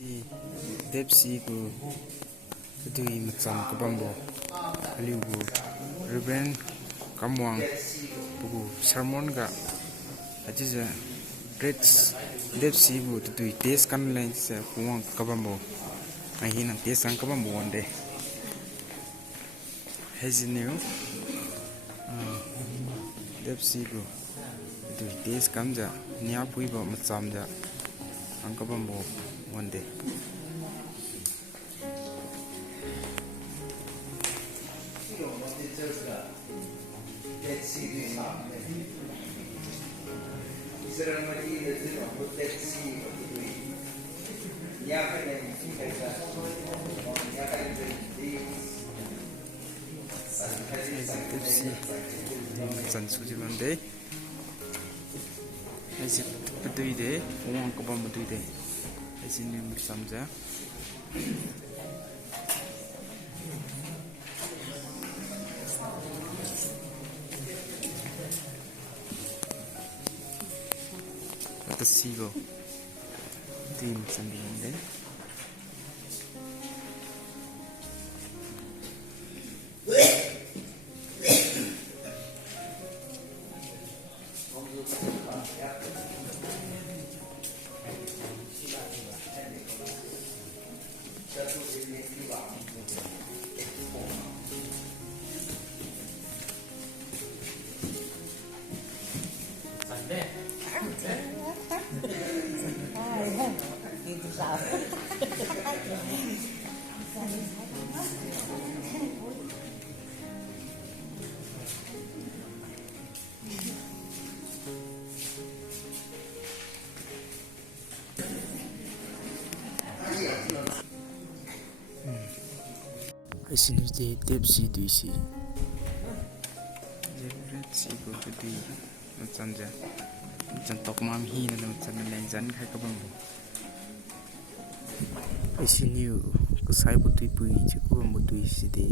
Si Depsi ku Dui machan kabambo alibu Reverend Kamwang buku sermon ga aja Retta Depsi bu Dui tes kan lain se Kamwang kabambo ahi nang tes kan kabambo onde hezinu Depsi bu Dui tes kan ja nia pui ba macam ja ang kabambo onde machan suji bande ऐसे बदुई दे उमंग को बम बदुई दे ऐसे नहीं समझा atau sigo tim sendiri deh Sini je Depsi duisi, Depsi ko tadi macam je, macam tok mamhi na macam lain jan kai kabambo. Sini Kasaibodui pui je kabambo duisi de.